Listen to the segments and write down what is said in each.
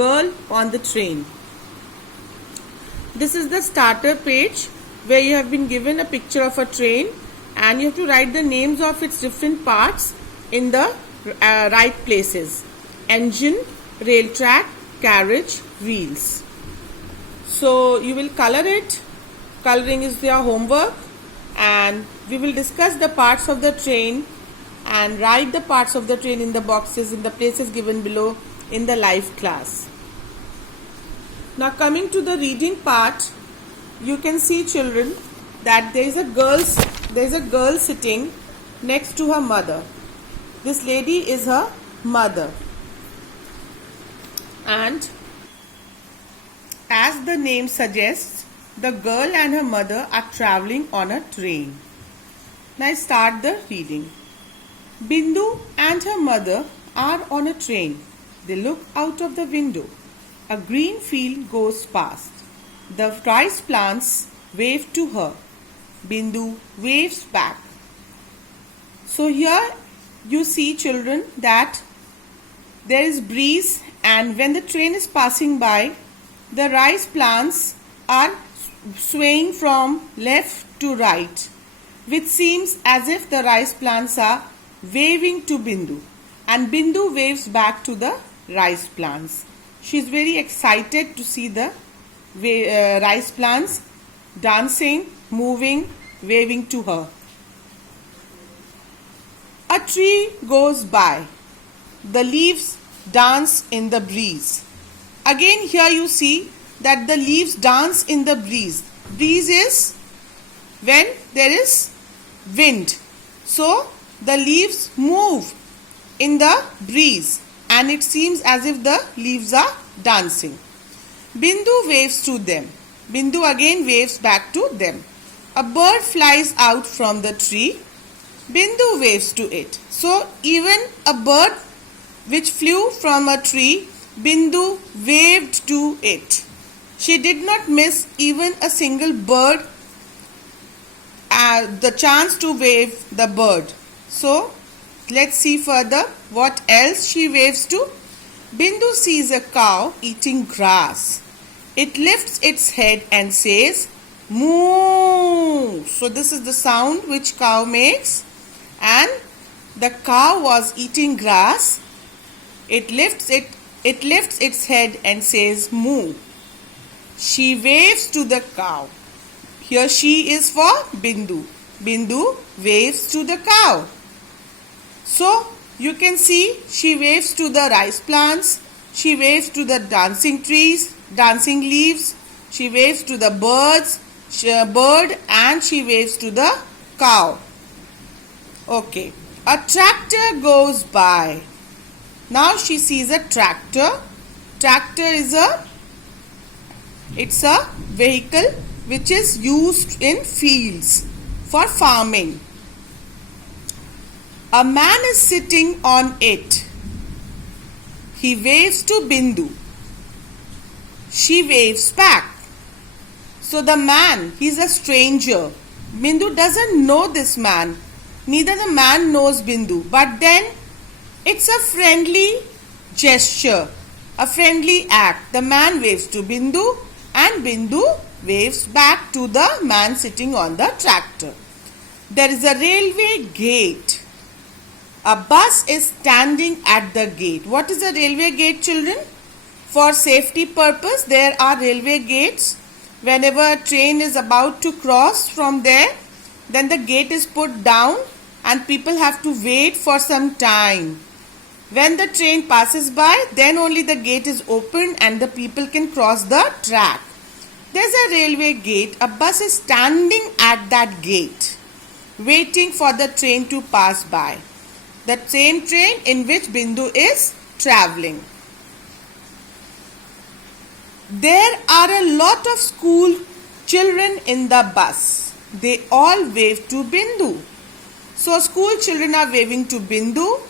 girl on the train. This is the starter page where you have been given a picture of a train and you have to write the names of its different parts in the right places. Engine, rail track, carriage, wheels. So you will color it. Coloring is your homework, and we will discuss the parts of the train and write the parts of the train in the boxes in the places given below in the live class. Now coming to the reading part, you can see, children, that there is a girl sitting next to her mother. This lady is her mother, and as the name suggests, the girl and her mother are traveling on a train. Now I start the reading. Bindu and her mother are on a train. They look out of the window. A green field goes past. The rice plants wave to her. Bindu waves back. So here you see, children, that there is breeze, and when the train is passing by, the rice plants are swaying from left to right, which seems as if the rice plants are waving to Bindu, and Bindu waves back to the rice plants. She is very excited to see the rice plants dancing, moving, waving to her. A tree goes by. The leaves dance in the breeze. Again here you see that the leaves dance in the breeze. Breeze is when there is wind. So the leaves move in the breeze, and it seems as if the leaves are dancing. Bindu waves to them. Bindu again waves back to them. A bird flies out from the tree. Bindu waves to it. So even a bird which flew from a tree, Bindu waved to it. She did not miss even a single bird, the chance to wave the bird. So let's see further what else she waves to. Bindu sees a cow eating grass. It lifts its head and says, "Moo." So this is the sound which cow makes, and the cow was eating grass. It lifts its head and says, "Moo." She waves to the cow. Here she is for Bindu. Bindu waves to the cow. So you can see she waves to the rice plants. She waves to the dancing trees, dancing leaves. She waves to the bird, and she waves to the cow. Okay. A tractor goes by. Now she sees a tractor. Tractor is a vehicle which is used in fields for farming. A man is sitting on it. He waves to Bindu. She waves back. So the man, he's a stranger. Bindu doesn't know this man. Neither the man knows Bindu. But then it's a friendly gesture, a friendly act. The man waves to Bindu, and Bindu waves back to the man sitting on the tractor. There is a railway gate. A bus is standing at the gate. What is a railway gate, children? For safety purpose, there are railway gates. Whenever a train is about to cross from there, then the gate is put down and people have to wait for some time. When the train passes by, then only the gate is opened and the people can cross the track. There's a railway gate. A bus is standing at that gate, waiting for the train to pass by. The same train in which Bindu is traveling. There are a lot of school children in the bus. They all wave to Bindu. So school children are waving to Bindu.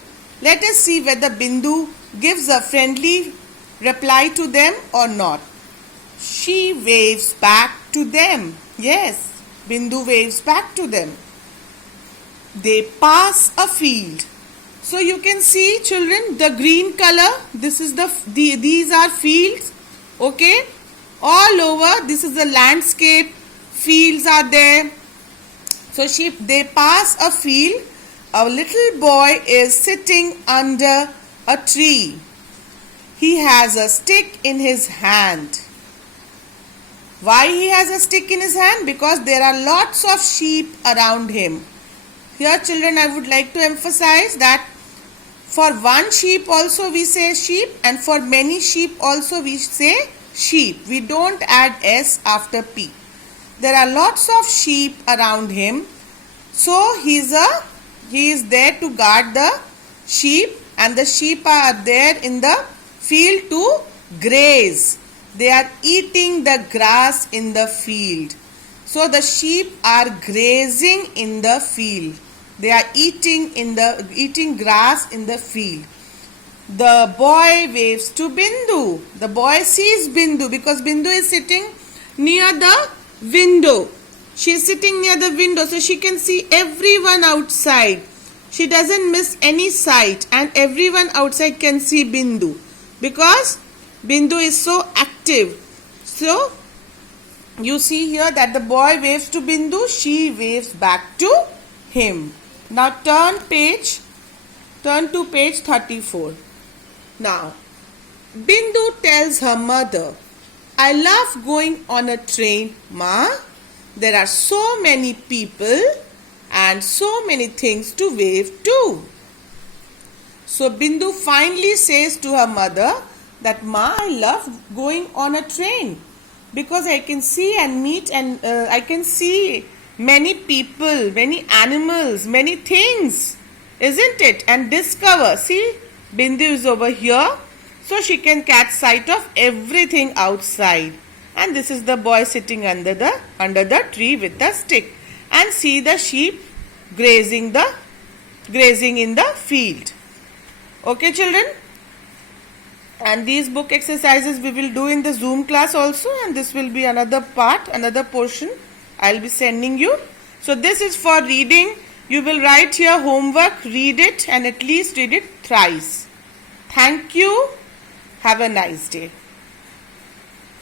Let us see whether Bindu gives a friendly reply to them or not. She waves back to them. Yes, Bindu waves back to them. They pass a field. So you can see, children, the green color, this is these are fields, okay, all over. This is the landscape, fields are there. So they pass a field. A little boy is sitting under a tree. He has a stick in his hand. Why he has a stick in his hand? Because there are lots of sheep around him. Here, children, I would like to emphasize that for one sheep also we say sheep, and for many sheep also we say sheep. We don't add s after p. There are lots of sheep around him. So he is there to guard the sheep, and the sheep are there in the field to graze. They are eating the grass in the field. So the sheep are grazing in the field. They are eating grass in the field. The boy waves to Bindu. The boy sees Bindu because Bindu is sitting near the window. She is sitting near the window, so she can see everyone outside. She doesn't miss any sight, and everyone outside can see Bindu because Bindu is so active. So you see here that the boy waves to Bindu, she waves back to him. Now turn to page 34. Now, Bindu tells her mother, I love going on a train, Ma. There are so many people and so many things to wave to. So Bindu finally says to her mother that, Ma, I love going on a train because I can see and meet and I can see many people, many animals, many things, isn't it? And discover. See, Bindu is over here, so she can catch sight of everything outside. And this is the boy sitting under the tree with the stick, and see the sheep grazing in the field. Okay, children? And these book exercises we will do in the Zoom class also, and this will be another part, another portion I'll be sending you. So this is for reading. You will write here homework, read it, and at least read it thrice. Thank you. Have a nice day.